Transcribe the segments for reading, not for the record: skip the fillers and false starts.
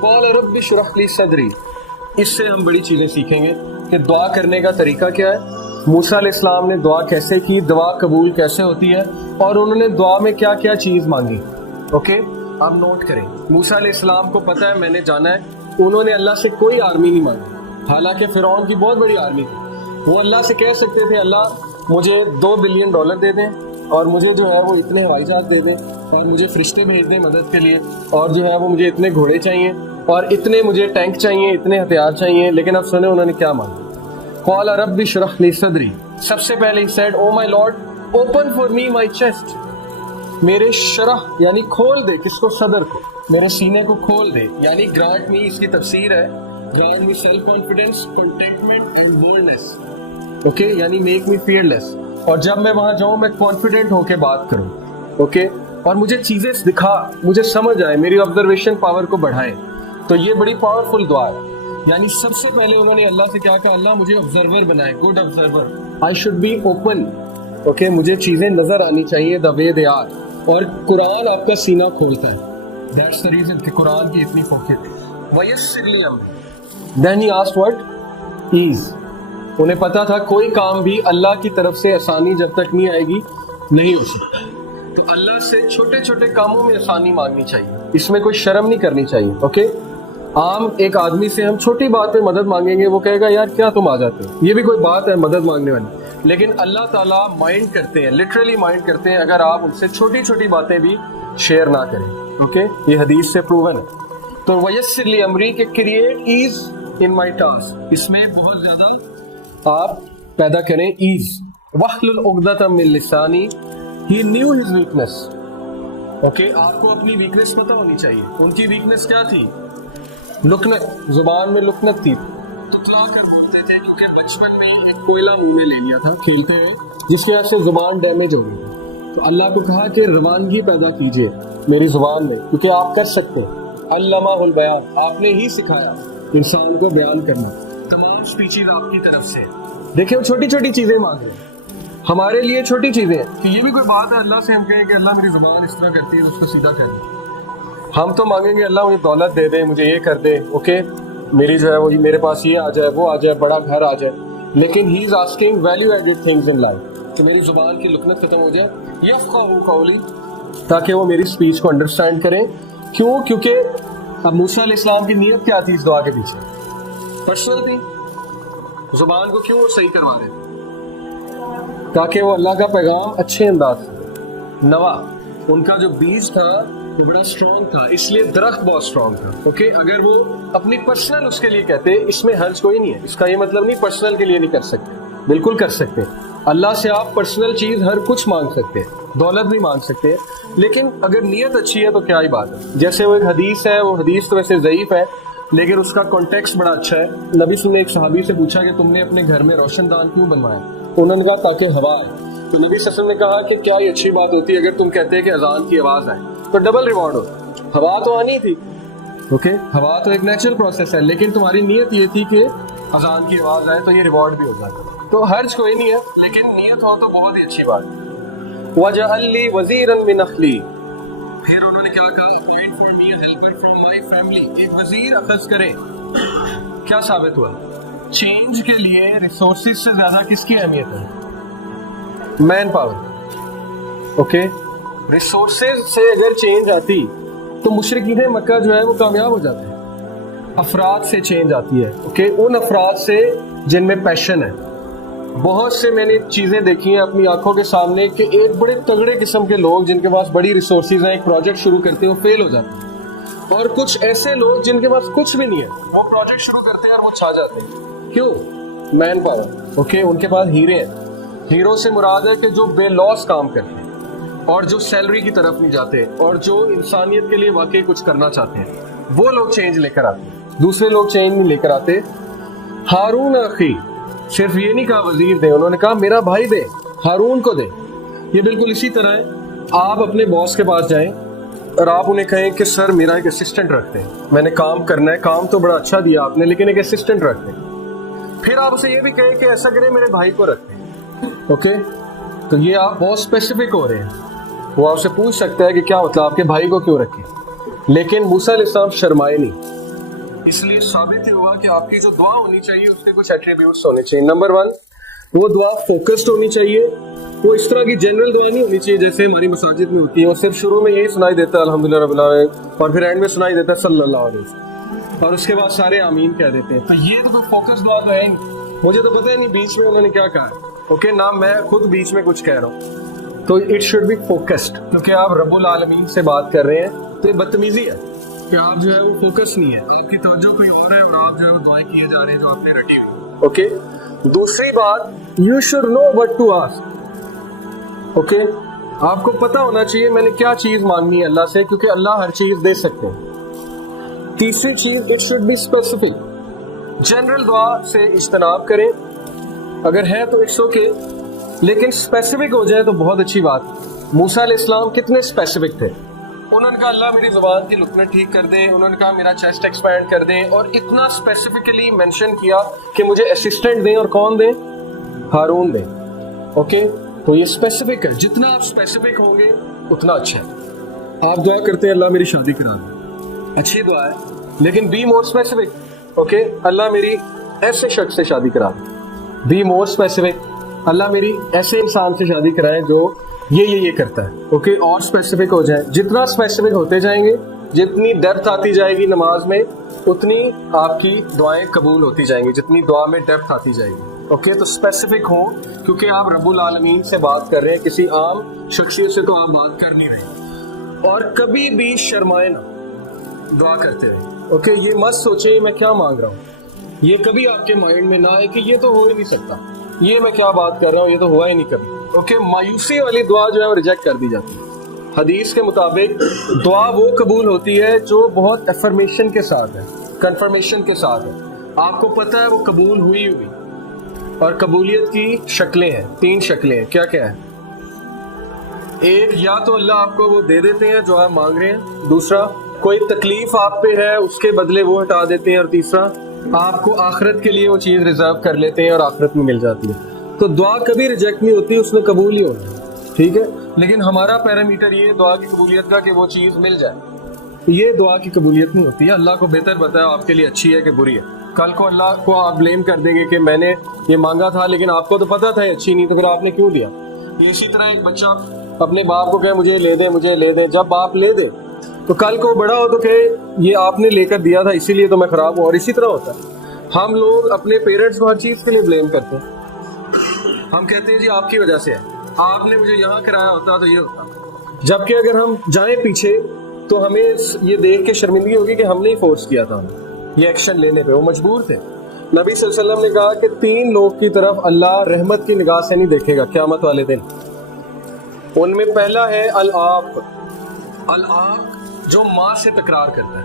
قال رب اشرح لی صدری. اس سے ہم بڑی چیزیں سیکھیں گے کہ دعا کرنے کا طریقہ کیا ہے, موسیٰ علیہ السلام نے دعا کیسے کی, دعا قبول کیسے ہوتی ہے, اور انہوں نے دعا میں کیا کیا چیز مانگی. اوکے, آپ نوٹ کریں. موسیٰ علیہ السلام کو پتہ ہے میں نے جانا ہے, انہوں نے اللہ سے کوئی آرمی نہیں مانگی, حالانکہ فرعون کی بہت بڑی آرمی تھی. وہ اللہ سے کہہ سکتے تھے اللہ مجھے $2 بلین دے دیں, اور مجھے جو ہے وہ اتنے ہوائی جہاز دے دیں, اور مجھے فرشتے بھیج دیں مدد کے لیے, اور جو ہے وہ مجھے اتنے گھوڑے چاہیے, اور اتنے مجھے ٹینک چاہیے, اتنے ہتھیار چاہیے. لیکن اب سنیں انہوں نے کیا مانگا. قال رب اشرح لی صدری. سب سے پہلے he said, oh my lord, open for me my chest. میرے شرح یعنی کھول دے, کس کو, صدر کو, میرے سینے کو کھول دے. یعنی grant me, اس کی تفسیر ہے grant me self confidence, contentment and boldness. Okay, یعنی make me fearless. اور جب میں وہاں جاؤں میں کانفیڈنٹ ہو کے بات کروں. اوکے, اور مجھے چیزیں دکھا, مجھے سمجھ آئے, میری آبزرویشن پاور کو بڑھائے. تو یہ بڑی پاورفل دعا ہے. یعنی سب سے پہلے انہوں نے اللہ سے کیا کہا, اللہ مجھے آبزرور بنائے, good observer. I should be open. Okay, مجھے چیزیں نظر آنی چاہیے the way they are. اور قرآن آپ کا سینہ کھولتا ہے. That's the reason کہ قرآن کی اتنی فوقیت ہے. وَيَسِّرْ لِي أَمْرِي. Then he asked what? Ease. انہیں پتا تھا کوئی کام بھی اللہ کی طرف سے آسانی جب تک نہیں آئے گی نہیں ہو سکتا. تو اللہ سے چھوٹے چھوٹے کاموں میں آسانی مانگنی چاہیے, اس میں کوئی شرم نہیں کرنی چاہیے. اوکے, عام ایک آدمی سے ہم چھوٹی بات پہ مدد مانگیں گے, وہ کہے گا یار کیا تم آ جاتے ہو, یہ بھی کوئی بات ہے مدد مانگنے والی. لیکن اللہ تعالیٰ مائنڈ کرتے ہیں, لٹرلی مائنڈ کرتے ہیں اگر آپ ان سے چھوٹی چھوٹی باتیں بھی شیئر نہ کریں. اوکے, یہ حدیث سے پروون ہے. تو وَيَسِّرْ لِي أَمْرِي کہ کریٹ ایز ان مائی ٹاسک, اس میں بہت زیادہ آپ پیدا کریں ایز. وَاحْلُلْ عُقْدَةً مِّن لِّسَانِي. He knew his weakness. Okay, آپ کو اپنی ویکنس پتہ ہونی چاہیے. ان کی ویکنس کیا تھی, لکنت, زبان میں لکنت تھی. تو کیا کر بولتے تھے, کیونکہ بچپن میں ایک کوئلہ منہ میں لے لیا تھا کھیلتے ہوئے, جس کی وجہ سے زبان ڈیمیج ہو گئی. تو اللہ کو کہا کہ روانگی پیدا کیجئے میری زبان میں, کیونکہ آپ کر سکتے ہیں. علمہ البیان, آپ نے ہی سکھایا انسان کو بیان کرنا. تمام اسپیچز آپ کی طرف سے. دیکھیں وہ چھوٹی چھوٹی چیزیں مانگ رہے ہیں, ہمارے لیے چھوٹی چیزیں ہیں کہ یہ بھی کوئی بات ہے اللہ سے ہم کہیں کہ اللہ میری زبان اس طرح کرتی ہے, اس کو سیدھا کر دیں. ہم تو مانگیں گے اللہ مجھے دولت دے دے, مجھے یہ کر دے, اوکے میری جو ہے وہ میرے پاس یہ آ جائے, وہ آ جائے, بڑا گھر آ جائے. لیکن he is asking value added things in life, کہ میری زبان کی لکنت ختم ہو جائے. یفقہوا قولی, تاکہ وہ میری اسپیچ کو انڈرسٹینڈ کریں. کیوں, کیونکہ اب موسیٰ علیہ السلام کی نیت کیا تھی اس دعا کے پیچھے, پرسنل تھی. زبان کو کیوں وہ صحیح کروا رہے, تاکہ وہ اللہ کا پیغام اچھے انداز سے نوا. ان کا جو بیج تھا وہ بڑا اسٹرانگ تھا, اس لیے درخت بہت اسٹرانگ تھا. اوکے, اگر وہ اپنی پرسنل اس کے لیے کہتے, اس میں حرج کوئی نہیں ہے. اس کا یہ مطلب نہیں پرسنل کے لیے نہیں کر سکتے, بالکل کر سکتے. اللہ سے آپ پرسنل چیز ہر کچھ مانگ سکتے ہیں, دولت بھی مانگ سکتے ہیں, لیکن اگر نیت اچھی ہے تو کیا ہی بات ہے. جیسے وہ ایک حدیث ہے, وہ حدیث تو ویسے ضعیف ہے لیکن اس کا کانٹیکسٹ بڑا اچھا ہے. نبی صلی اللہ علیہ وسلم نے ایک صحابی سے پوچھا کہ تم نے اپنے گھر میں روشن دان کیوں بنوایا, انہوں نے کہا تاکہ ہوا آئے. تو نبی صلی اللہ علیہ وسلم نے کہا کہ کیا یہ اچھی بات ہوتی ہے اگر تم کہتے کہ اذان کی آواز آئے تو ڈبل ریوارڈ ہو. ہوا تو آنی تھی, اوکے, ہوا تو ایک نیچرل پروسیس ہے, لیکن تمہاری نیت یہ تھی کہ اذان کی آواز آئے تو یہ ریوارڈ بھی ہو جاتا. تو حرج کوئی نہیں ہے, لیکن نیت ہو تو بہت ہی اچھی بات. وَجَعَلْ لِي وَزِيرًا مِّنْ أَخْلِي. پھر انہوں نے کیا کہا, appoint for me a helper from my family. ایک وزیر اخذ کرے. کیا ثابت ہوا, چینج کے لیے ریسورسز سے زیادہ کس کی اہمیت ہے, مین پاور. اوکے, ریسورسز سے اگر چینج آتی تو مشرکین مکہ جو ہے وہ کامیاب ہو جاتے ہیں. افراد سے چینج آتی ہے. اوکے, ان افراد سے جن میں پیشن ہے. بہت سے میں نے چیزیں دیکھی ہیں اپنی آنکھوں کے سامنے کہ ایک بڑے تگڑے قسم کے لوگ جن کے پاس بڑی ریسورسز ہیں, ایک پروجیکٹ شروع کرتے ہیں وہ فیل ہو جاتے ہیں. اور کچھ ایسے لوگ جن کے پاس کچھ بھی نہیں ہے, وہ پروجیکٹ شروع کرتے ہیں اور وہ چھا جاتے ہیں. کیوں, مین پاور. اوکے, ان کے پاس ہیرے ہیں. ہیرو سے مراد ہے کہ جو بے لوس کام کرتے ہیں, اور جو سیلری کی طرف نہیں جاتے, اور جو انسانیت کے لیے واقعی کچھ کرنا چاہتے ہیں, وہ لوگ چینج لے کر آتے ہیں. دوسرے لوگ چینج نہیں لے کر آتے. ہارون اخی, صرف یہ نہیں کہا وزیر دے, انہوں نے کہا میرا بھائی دے, ہارون کو دے. یہ بالکل اسی طرح ہے, آپ اپنے باس کے پاس جائیں اور آپ انہیں کہیں کہ سر میرا ایک اسسٹنٹ رکھتے ہیں, میں نے کام کرنا ہے, کام تو بڑا اچھا دیا آپ نے لیکن ایک اسسٹنٹ رکھتے ہیں. پھر آپ اسے یہ بھی کہیں کہ ایسا کریں میرے بھائی کو رکھتے ہیں. اوکے, تو یہ آپ بہت اسپیسیفک ہو رہے ہیں. وہ آپ سے پوچھ سکتا ہے کہ کیا مطلب آپ کے بھائی کو کیوں رکھیں, لیکن موسیٰ علیہ السلام شرمائے نہیں. اس لیے ثابت ہی ہوا کہ آپ کی جو دعا ہونی چاہیے اس کے کچھ ایٹریبیوٹس ہونے چاہیے. نمبر 1, وہ دعا فوکسڈ ہونی چاہیے. وہ اس طرح کی جنرل دعا نہیں ہونی چاہیے جیسے ہماری مساجد میں ہوتی ہے, اور صرف شروع میں یہی سنائی دیتا ہے الحمدللہ رب العالمین, اور پھر اینڈ میں سنائی دیتا ہے صلی اللہ علیہ وسلم, اور اس کے بعد سارے آمین کہہ دیتے ہیں. تو یہ تو کوئی فوکس دعا تو ہے نہیں. مجھے تو پتہ ہی نہیں بیچ میں انہوں نے کیا کہا ہے. اوکے نہ میں خود بیچ میں کچھ کہہ رہا ہوں. تو اٹ شوڈ بی فوکسڈ, کیونکہ آپ رب العالمین سے بات کر رہے ہیں. تو یہ بدتمیزی ہے کہ آپ جو ہے وہ فوکس نہیں ہے, آپ کی توجہ کوئی اور ہے اور آپ جو ہے وہ دعائیں کیے جا رہے ہیں جو آپ نے رٹی ہوئی. اوکے, دوسری بات, you should know what to ask. Okay, آپ کو پتا ہونا چاہیے میں نے کیا چیز مانگنی ہے اللہ سے, کیونکہ اللہ ہر چیز دے سکتے ہیں. تیسری چیز, it should be specific. General دعا سے اجتناب کریں, اگر ہے تو اٹس اوکے, لیکن اسپیسیفک ہو جائے تو بہت اچھی بات. موسیٰ علیہ السلام کتنے اسپیسیفک تھے. انہوں نے کہا اللہ میری زبان کی لکنت ٹھیک کر دے, انہوں نے کہا میرا چیسٹ ایکسپینڈ کر دیں, اور اتنا اسپیسیفکلی مینشن کیا کہ مجھے اسسٹنٹ دیں, اور کون دیں؟ ہارون دیں. اوکے, تو یہ اسپیسیفک ہے. جتنا آپ اسپیسیفک ہوں گے اتنا اچھا ہے. آپ دعا کرتے ہیں اللہ میری شادی کرا دیں, اچھی دعا ہے, لیکن بی مور اسپیسیفک. اوکے, اللہ میری ایسے شخص سے شادی کرا دیں. بی مور اسپیسیفک, اللہ میری ایسے انسان سے شادی کرائے جو یہ کرتا ہے. اوکے, اور اسپیسیفک ہو جائے. جتنا اسپیسیفک ہوتے جائیں گے, جتنی ڈیپتھ آتی جائے گی نماز میں, اتنی آپ کی دعائیں قبول ہوتی جائیں گی, جتنی دعا میں ڈیپتھ آتی جائے گی. اوکے, تو اسپیسیفک ہوں, کیونکہ آپ رب العالمین سے بات کر رہے ہیں, کسی عام شخصیت سے تو آپ بات کر نہیں رہے. اور کبھی بھی شرمائے نہ, دعا کرتے رہے. اوکے, یہ مت سوچیں میں کیا مانگ رہا ہوں. یہ کبھی آپ کے مائنڈ میں نہ آئے کہ یہ تو ہو ہی نہیں سکتا, یہ میں کیا بات کر رہا ہوں, یہ تو ہوا ہی نہیں کبھی. اوکے, مایوسی والی دعا جو ہے وہ ریجیکٹ کر دی جاتی ہے. حدیث کے مطابق دعا وہ قبول ہوتی ہے جو بہت افرمیشن کے ساتھ ہے, کنفرمیشن کے ساتھ ہے. آپ کو پتہ ہے وہ قبول ہوئی. اور قبولیت کی شکلیں ہیں, 3 شکلیں ہیں. کیا کیا ہے؟ ایک, یا تو اللہ آپ کو وہ دے دیتے ہیں جو آپ مانگ رہے ہیں. دوسرا, کوئی تکلیف آپ پہ ہے اس کے بدلے وہ ہٹا دیتے ہیں. اور تیسرا, آپ کو آخرت کے لیے وہ چیز ریزرو کر لیتے ہیں اور آخرت میں مل جاتی ہے. تو دعا کبھی ریجیکٹ نہیں ہوتی, اس میں قبول ہی ہونا ہے. ٹھیک ہے, لیکن ہمارا پیرامیٹر یہ دعا کی قبولیت کا کہ وہ چیز مل جائے. یہ دعا کی قبولیت نہیں ہوتی ہے. اللہ کو بہتر پتا ہے آپ کے لیے اچھی ہے کہ بری ہے. کل کو اللہ کو آپ بلیم کر دیں گے کہ میں نے یہ مانگا تھا لیکن آپ کو تو پتا تھا یہ اچھی نہیں, تو پھر آپ نے کیوں دیا. اسی طرح ایک بچہ اپنے باپ کو کہے مجھے لے دیں مجھے لے دیں, جب باپ لے دے تو کل کو بڑا ہو تو کہ یہ آپ نے لے کر دیا تھا اسی لیے تو میں خراب ہوں. اور اسی طرح ہوتا ہے, ہم لوگ اپنے پیرنٹس کو ہر چیز کے لیے بلیم کرتے ہیں. ہم کہتے ہیں جی آپ کی وجہ سے ہے, آپ نے مجھے یہاں کرایا ہوتا تو یہ ہوتا. جبکہ اگر ہم جائیں پیچھے تو ہمیں یہ دیکھ کے شرمندگی ہوگی کہ ہم نے ہی فورس کیا تھا یہ ایکشن لینے پہ, وہ مجبور تھے. نبی صلی اللہ علیہ وسلم نے کہا کہ 3 لوگ کی طرف اللہ رحمت کی نگاہ سے نہیں دیکھے گا قیامت والے دن. ان میں پہلا ہے العاق. العاق جو ماں سے تکرار کرتا ہے.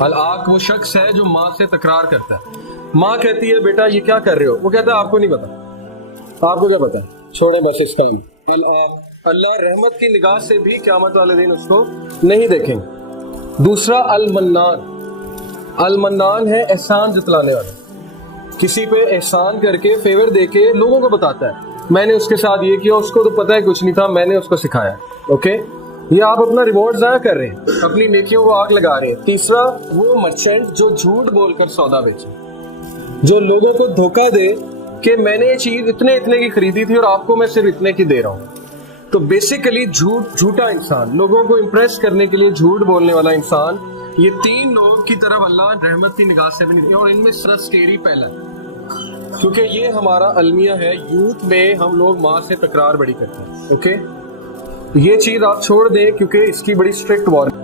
العاق وہ شخص ہے جو ماں سے تکرار کرتا ہے. ماں کہتی ہے بیٹا یہ کیا کر رہے ہو, وہ کہتا ہے آپ کو نہیں پتا. آپ کو کیا پتا, چھوڑیں بس اس کام. العاق, اللہ رحمت کی نگاہ سے بھی قیامت والے دن اس کو نہیں دیکھیں. دوسرا المنان. المنان ہے احسان جتلانے والا. کسی پہ احسان کر کے فیور دے کے لوگوں کو بتاتا ہے میں نے اس کے ساتھ یہ کیا, اس کو تو پتہ ہے کچھ نہیں تھا, میں نے اس کو سکھایا. اوکے, یہ آپ اپنا ریوارڈ ضائع کر رہے ہیں, اپنی نیکیوں کو آگ لگا رہے ہیں. تیسرا وہ مرچنٹ جو جھوٹ بول کر سودا بیچے, جو لوگوں کو دھوکہ دے کہ میں نے یہ چیز اتنے کی خریدی تھی اور آپ کو میں صرف اتنے کی دے رہا ہوں. تو بیسیکلی جھوٹا انسان, لوگوں کو امپریس کرنے کے لیے جھوٹ بولنے والا انسان, یہ 3 لوگ کی طرف اللہ رحمت کی نگاہ سے بھی نہیں. اور ان میں سر اسکیری پہلا, کیونکہ یہ ہمارا المیہ ہے. یوتھ میں ہم لوگ ماں سے تکرار بڑی کرتے ہیں. اوکے, یہ چیز آپ چھوڑ دیں کیونکہ اس کی بڑی اسٹرکٹ وارننگ